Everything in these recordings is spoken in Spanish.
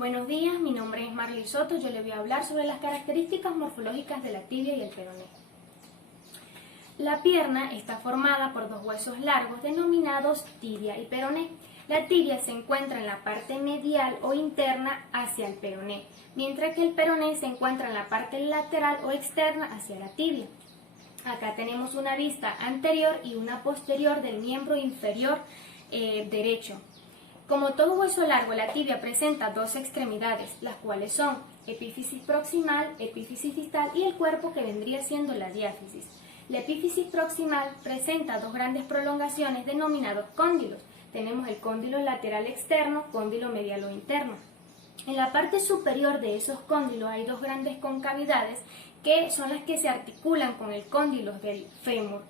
Buenos días, mi nombre es Marly Soto. Yo le voy a hablar sobre las características morfológicas de la tibia y el peroné. La pierna está formada por dos huesos largos denominados tibia y peroné. La tibia se encuentra en la parte medial o interna hacia el peroné, mientras que el peroné se encuentra en la parte lateral o externa hacia la tibia. Acá tenemos una vista anterior y una posterior del miembro inferior derecho. Como todo hueso largo, la tibia presenta dos extremidades, las cuales son epífisis proximal, epífisis distal y el cuerpo que vendría siendo la diáfisis. La epífisis proximal presenta dos grandes prolongaciones denominados cóndilos. Tenemos el cóndilo lateral externo, cóndilo medial o interno. En la parte superior de esos cóndilos hay dos grandes concavidades que son las que se articulan con el cóndilo del fémur.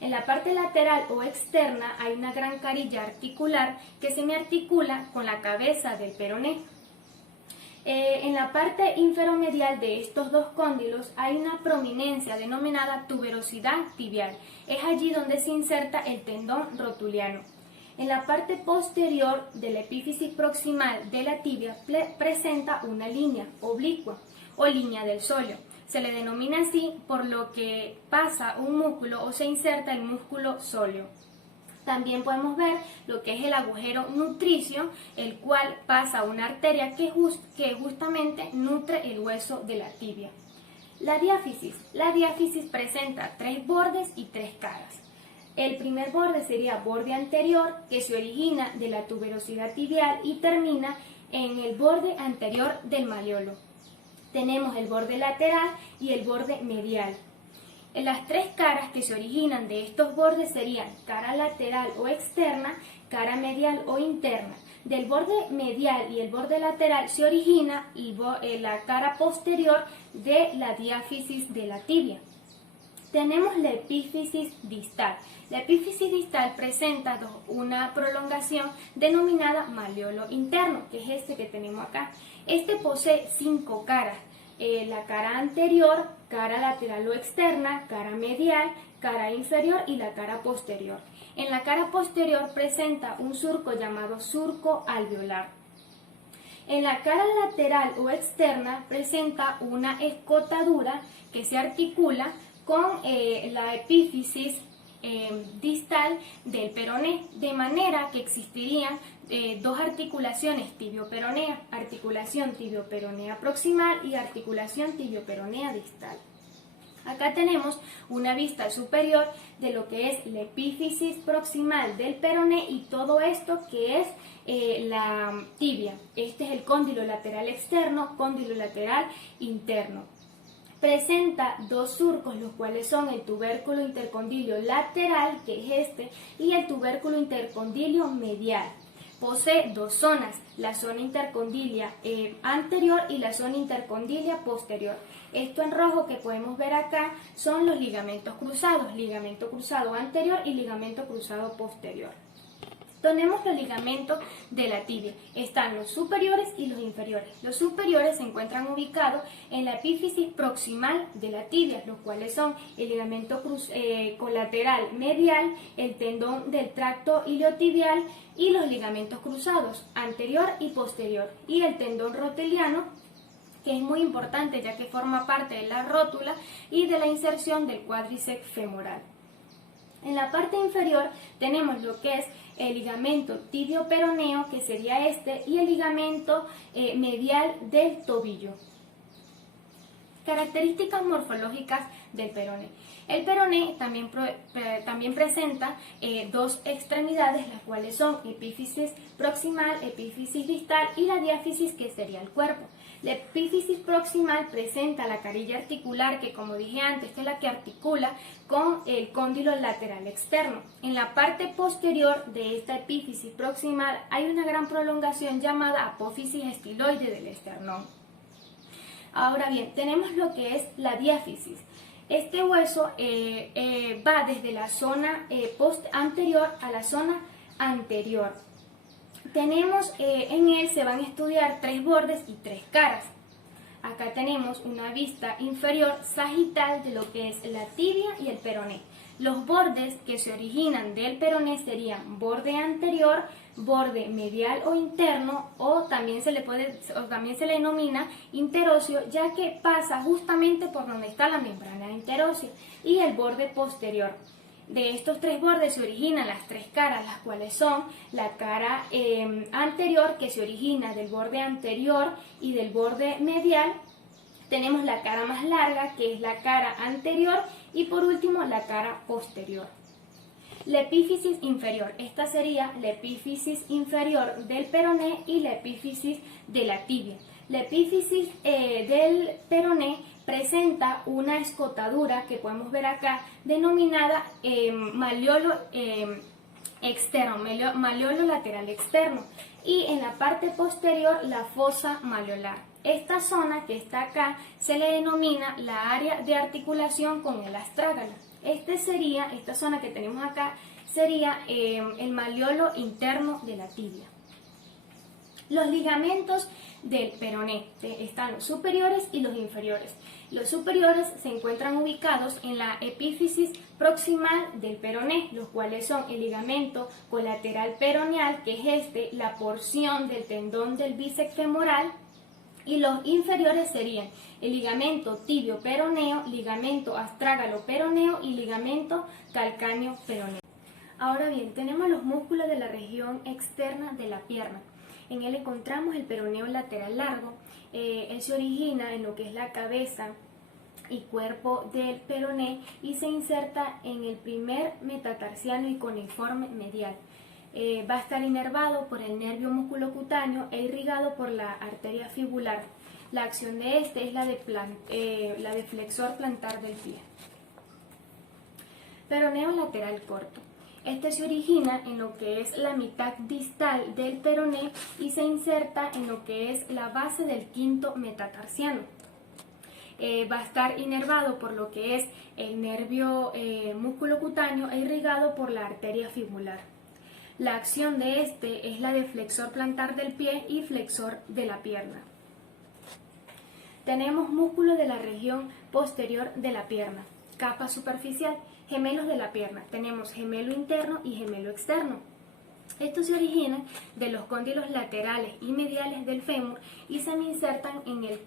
En la parte lateral o externa hay una gran carilla articular que se articula con la cabeza del peroné. En la parte inferomedial de estos dos cóndilos hay una prominencia denominada tuberosidad tibial. Es allí donde se inserta el tendón rotuliano. En la parte posterior de la epífisis proximal de la tibia presenta una línea oblicua o línea del sóleo. Se le denomina así por lo que pasa un músculo o se inserta el músculo sóleo. También podemos ver lo que es el agujero nutricio, el cual pasa una arteria que justamente nutre el hueso de la tibia. La diáfisis presenta tres bordes y tres caras. El primer borde sería borde anterior, que se origina de la tuberosidad tibial y termina en el borde anterior del malleolo. Tenemos el borde lateral y el borde medial. En las tres caras que se originan de estos bordes serían cara lateral o externa, cara medial o interna. Del borde medial y el borde lateral se origina la cara posterior de la diáfisis de la tibia. Tenemos la epífisis distal. La epífisis distal presenta una prolongación denominada malleolo interno, que es este que tenemos acá. Este posee 5 caras. La cara anterior, cara lateral o externa, cara medial, cara inferior y la cara posterior. En la cara posterior presenta un surco llamado surco alveolar. En la cara lateral o externa presenta una escotadura que se articula con la epífisis distal del peroné, de manera que existirían dos articulaciones tibio-peronea, articulación tibio-peronea proximal y articulación tibio-peronea distal. Acá tenemos una vista superior de lo que es la epífisis proximal del peroné y todo esto que es la tibia. Este es el cóndilo lateral externo, cóndilo lateral interno. Presenta dos surcos, los cuales son el tubérculo intercondilio lateral, que es este, y el tubérculo intercondilio medial. Posee dos zonas, la zona intercondilia anterior y la zona intercondilia posterior. Esto en rojo que podemos ver acá son los ligamentos cruzados, ligamento cruzado anterior y ligamento cruzado posterior. Tenemos los ligamentos de la tibia, están los superiores y los inferiores. Los superiores se encuentran ubicados en la epífisis proximal de la tibia, los cuales son el ligamento colateral medial, el tendón del tracto iliotibial y los ligamentos cruzados anterior y posterior, y el tendón roteliano, que es muy importante ya que forma parte de la rótula y de la inserción del cuádriceps femoral. En la parte inferior tenemos lo que es el ligamento tibio-peroneo, que sería este, y el ligamento medial del tobillo. Características morfológicas del peroné. El peroné también presenta dos extremidades, las cuales son epífisis proximal, epífisis distal y la diáfisis, que sería el cuerpo. La epífisis proximal presenta la carilla articular, que como dije antes, es la que articula con el cóndilo lateral externo. En la parte posterior de esta epífisis proximal hay una gran prolongación llamada apófisis estiloide del esternón. Ahora bien, tenemos lo que es la diáfisis. Este hueso va desde la zona anterior a la zona anterior. Tenemos en él se van a estudiar tres bordes y tres caras. Acá tenemos una vista inferior sagital de lo que es la tibia y el peroné. Los bordes que se originan del peroné serían borde anterior, borde medial o interno, o también se le denomina interóseo, ya que pasa justamente por donde está la membrana interósea, y el borde posterior. De estos tres bordes se originan las tres caras, las cuales son la cara anterior, que se origina del borde anterior y del borde medial. Tenemos la cara más larga, que es la cara anterior, y por último la cara posterior. La epífisis inferior, esta sería la epífisis inferior del peroné y la epífisis de la tibia. La epífisis del peroné presenta una escotadura que podemos ver acá, denominada malleolo externo, malleolo lateral externo, y en la parte posterior la fosa malleolar. Esta zona que está acá se le denomina la área de articulación con el astrágalo. Esta zona que tenemos acá sería el malleolo interno de la tibia. Los ligamentos del peroné, están los superiores y los inferiores. Los superiores se encuentran ubicados en la epífisis proximal del peroné, los cuales son el ligamento colateral peroneal, que es la porción del tendón del bíceps femoral, y los inferiores serían el ligamento tibio peroneo, ligamento astrágalo peroneo y ligamento calcáneo peroneo. Ahora bien, tenemos los músculos de la región externa de la pierna. En él encontramos el peroneo lateral largo. Él se origina en lo que es la cabeza y cuerpo del peroné y se inserta en el primer metatarsiano y cuneiforme medial. Va a estar inervado por el nervio musculocutáneo e irrigado por la arteria fibular. La acción de es la de flexor plantar del pie. Peroneo lateral corto. Este se origina en lo que es la mitad distal del peroné y se inserta en lo que es la base del quinto metatarsiano. Va a estar inervado por lo que es el nervio musculocutáneo e irrigado por la arteria fibular. La acción de es la de flexor plantar del pie y flexor de la pierna. Tenemos músculos de la región posterior de la pierna. Capa superficial, gemelos de la pierna. Tenemos gemelo interno y gemelo externo. Estos se originan de los cóndilos laterales y mediales del fémur y se insertan en el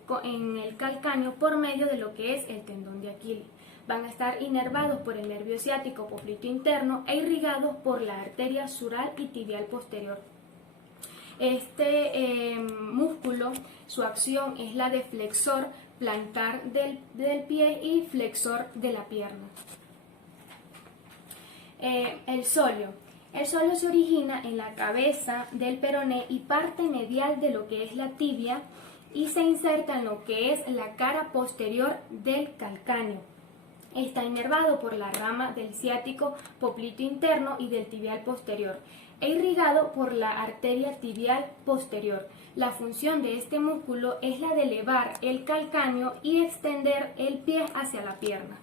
calcáneo por medio de lo que es el tendón de Aquiles. Van a estar inervados por el nervio ciático popliteo interno e irrigados por la arteria sural y tibial posterior. Este músculo, su acción es la de flexor plantar del pie y flexor de la pierna. El sóleo. El sóleo se origina en la cabeza del peroné y parte medial de lo que es la tibia y se inserta en lo que es la cara posterior del calcáneo. Está inervado por la rama del ciático popliteo interno y del tibial posterior e irrigado por la arteria tibial posterior. La función de este músculo es la de elevar el calcáneo y extender el pie hacia la pierna.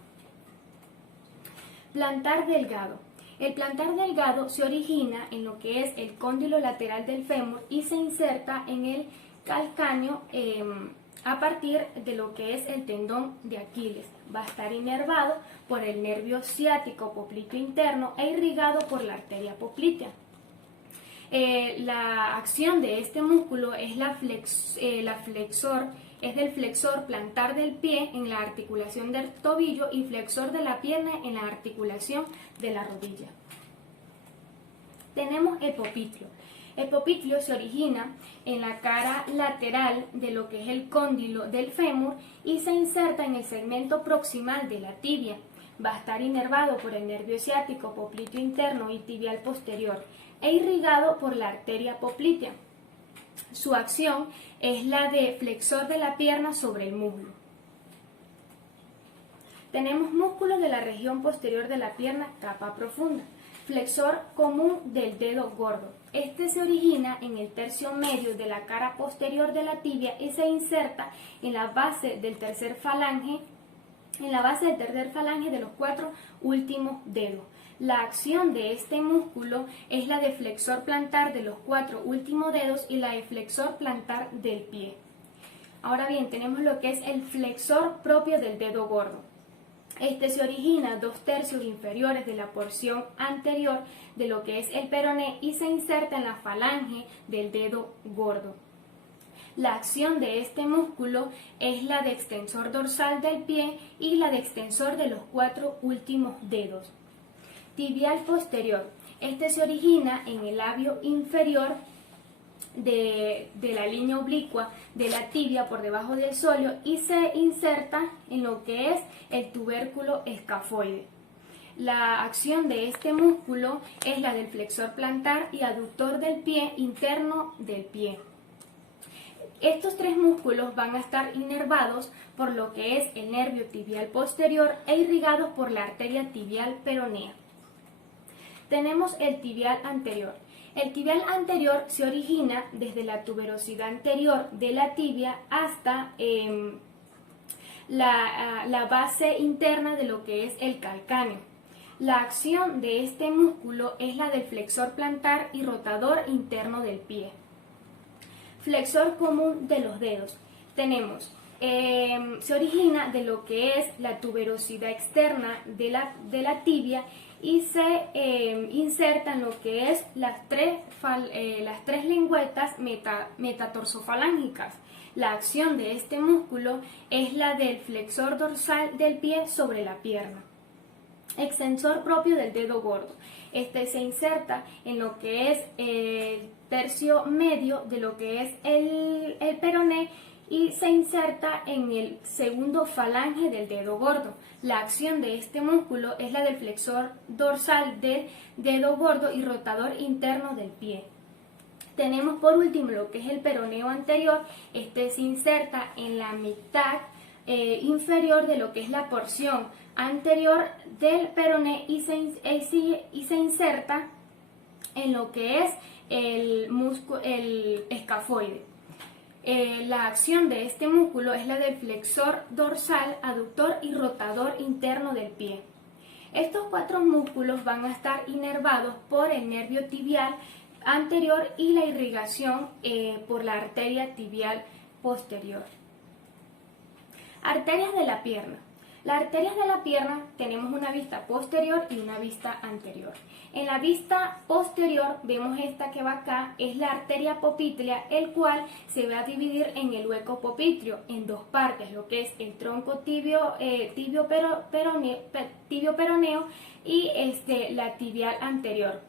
Plantar delgado. El plantar delgado se origina en lo que es el cóndilo lateral del fémur y se inserta en el calcáneo a partir de lo que es el tendón de Aquiles. Va a estar inervado por el nervio ciático popliteo interno e irrigado por la arteria poplitea. La acción de este músculo es del flexor plantar del pie en la articulación del tobillo y flexor de la pierna en la articulación de la rodilla. Tenemos epopitlio. Epopitlio se origina en la cara lateral de lo que es el cóndilo del fémur y se inserta en el segmento proximal de la tibia. Va a estar inervado por el nervio ciático popliteo interno y tibial posterior e irrigado por la arteria poplitea. Su acción es la de flexor de la pierna sobre el muslo. Tenemos músculos de la región posterior de la pierna, capa profunda. Flexor común del dedo gordo. Este se origina en el tercio medio de la cara posterior de la tibia y se inserta en la base del tercer falange, de los 4 últimos dedos. La acción de este músculo es la de flexor plantar de los 4 últimos dedos y la de flexor plantar del pie. Ahora bien, tenemos lo que es el flexor propio del dedo gordo. Este se origina 2/3 inferiores de la porción anterior de lo que es el peroné y se inserta en la falange del dedo gordo. La acción de este músculo es la de extensor dorsal del pie y la de extensor de los 4 últimos dedos. Tibial posterior. Este se origina en el labio inferior de la línea oblicua de la tibia por debajo del sóleo y se inserta en lo que es el tubérculo escafoide. La acción de este músculo es la del flexor plantar y aductor del pie interno del pie. Estos 3 músculos van a estar inervados por lo que es el nervio tibial posterior e irrigados por la arteria tibial peronea. Tenemos el tibial anterior. El tibial anterior se origina desde la tuberosidad anterior de la tibia hasta la base interna de lo que es el calcáneo. La acción de este músculo es la del flexor plantar y rotador interno del pie. Flexor común de los dedos. Tenemos, se origina de lo que es la tuberosidad externa de la tibia y se inserta en lo que es las tres lengüetas metatorsofalángicas. La acción de este músculo es la del flexor dorsal del pie sobre la pierna. Extensor propio del dedo gordo. Este se inserta en lo que es el tercio medio de lo que es el peroné y se inserta en el segundo falange del dedo gordo. La acción de este músculo es la del flexor dorsal del dedo gordo y rotador interno del pie. Tenemos por último lo que es el peroneo anterior. Este se inserta en la mitad inferior de lo que es la porción anterior del peroné y se inserta en lo que es el escafoide. La acción de este músculo es la del flexor dorsal, aductor y rotador interno del pie. Estos 4 músculos van a estar inervados por el nervio tibial anterior y la irrigación por la arteria tibial posterior. Arterias de la pierna. Las arterias de la pierna tenemos una vista posterior y una vista anterior. En la vista posterior vemos esta que va acá, es la arteria poplitea, el cual se va a dividir en el hueco popliteo en 2 partes, lo que es el tronco tibio peroneo y la tibial anterior.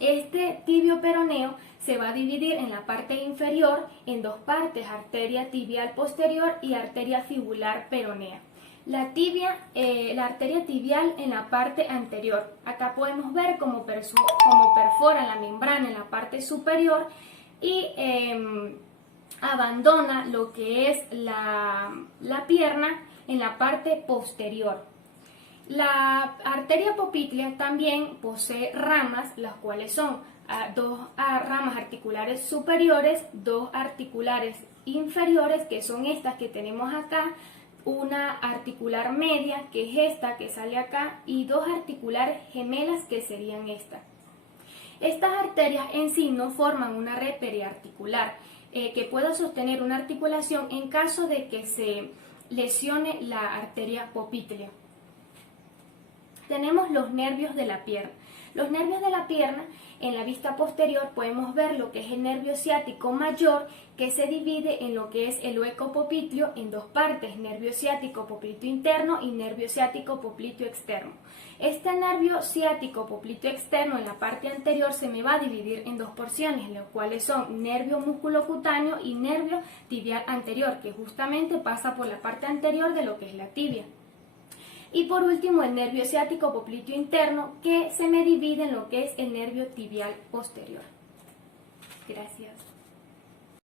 Este tibio peroneo se va a dividir en la parte inferior en 2 partes, arteria tibial posterior y arteria fibular peronea. La arteria tibial en la parte anterior. Acá podemos ver cómo perfora la membrana en la parte superior y abandona lo que es la pierna en la parte posterior. La arteria poplítea también posee ramas, las cuales son 2 ramas articulares superiores, 2 articulares inferiores, que son estas que tenemos acá, una articular media, que es esta que sale acá, y 2 articulares gemelas, que serían estas. Estas arterias en sí no forman una red periarticular que pueda sostener una articulación en caso de que se lesione la arteria poplítea. Tenemos los nervios de la pierna. Los nervios de la pierna, en la vista posterior podemos ver lo que es el nervio ciático mayor, que se divide en lo que es el hueco popliteo en 2 partes, nervio ciático popliteo interno y nervio ciático popliteo externo. Este nervio ciático popliteo externo en la parte anterior se me va a dividir en 2 porciones, los cuales son nervio musculocutáneo y nervio tibial anterior, que justamente pasa por la parte anterior de lo que es la tibia. Y por último el nervio ciático popliteo interno, que se me divide en lo que es el nervio tibial posterior. Gracias.